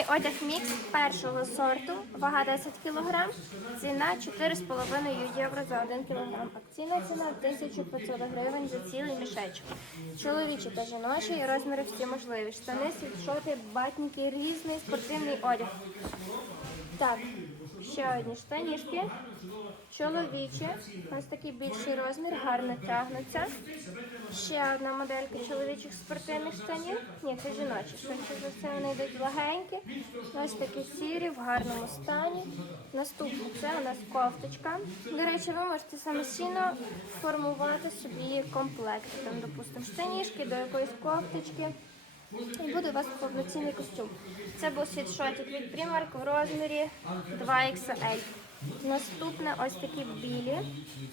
Спортивний одяг мікс першого сорту, вага 10 кг, ціна 4,5 євро за 1 кг. Акційна ціна 1500 гривень за цілий мішечок. Чоловічі та жіночі розміри всі можливі. Штани, світшоти, батніки, різний спортивний одяг. Так, ще одні штанішки. Чоловічі, ось такий більший розмір, гарно тягнуться. Ще одна моделька чоловічих спортивних штанів. Ні, це жіночі. Швидше за все вони йдуть легенькі. Ось такі сірі, в гарному стані. Наступне це у нас кофточка. До речі, ви можете самостійно формувати собі комплект. Там, допустимо, штанішки до якоїсь кофточки. І буде у вас повноцінний костюм. Це був світшотик від Primark в розмірі 2XL. Наступне ось такі білі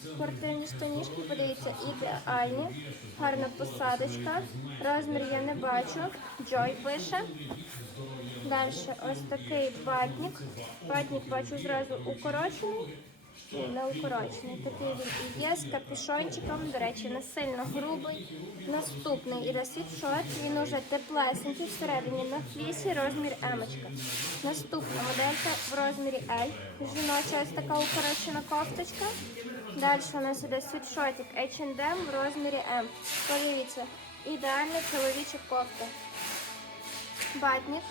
спортивні штанішки. Подивіться, ідеальні. Гарна посадочка. Розмір я не бачу. Joy пише. Далі ось такий батник. Батник бачу зразу укорочений. Ні, не укорочений. Такий він і є з капюшончиком. До речі, не сильно грубий. Наступний іде світшот. Він уже теплесенький всередині на флісі, розмір емочка. Наступна моделька в розмірі L. Жіноча ось така укорочена кофточка. Далі у нас іде світшотик H&M в розмірі M. Подивіться, ідеальна чоловіча кофта. Батник.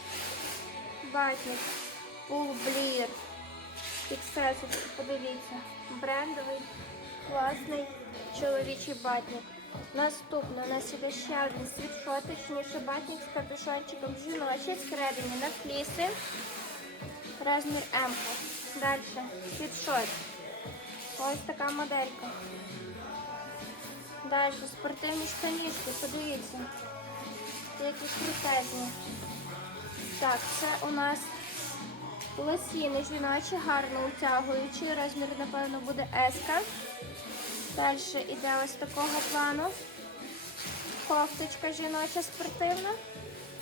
Батник. Пулблір. Піксесик, подивіться. Брендовий, класний чоловічий батник. Наступно у нас іде ще один світшот, батник з капюшончиком жіночий, всередині на фліси. Розмір М. Далі світшот. Ось така моделька. Далі спортивні штанішки, подивіться. Які крутезні. Так, це у нас лосіни жіночі, гарно утягуючі. Розмір, напевно, буде S. Далі йде ось такого плану. Кофточка жіноча спортивна.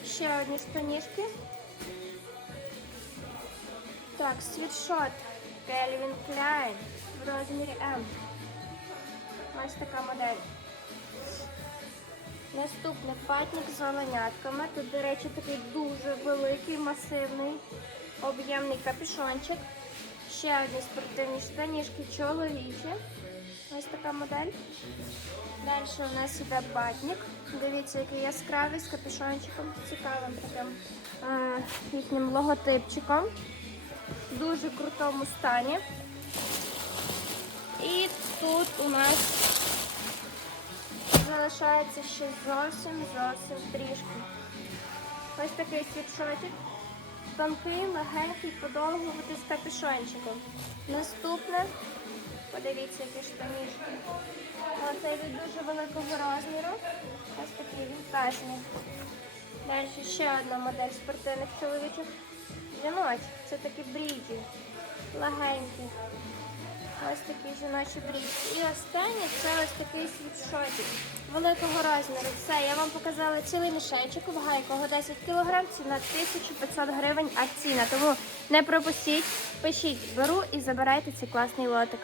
Ще одні штанішки. Так, світшот Calvin Klein в розмірі М. Ось така модель. Наступний патник з оленятками. Тут, до речі, такий дуже великий, масивний, об'ємний капюшончик. Ще одні спортивні штанішки чоловічі. Ось така модель. Далі у нас іде батник. Дивіться, який яскравий з капюшончиком, цікавим таким е, їхнім логотипчиком. В дуже крутому стані. І тут у нас залишається ще зовсім зовсім трішки. Ось такий світшотик. Тонкий, легенький, подовгувати з капюшончиком. Наступне, подивіться, які штанішки. Оцей від дуже великого розміру. Ось такий вінтажний. Далі ще одна модель спортивних чоловічих жіночі. Це такі бріді, Легенькі. Ось такі жіночі бріджі. І останнє це ось такий світшотик великого розміру. Все, я вам показала цілий мішечок, вага якого 10 кг, ціна 1500 гривень акційна. Тому не пропустіть, пишіть, беру і забирайте цей класний лотик.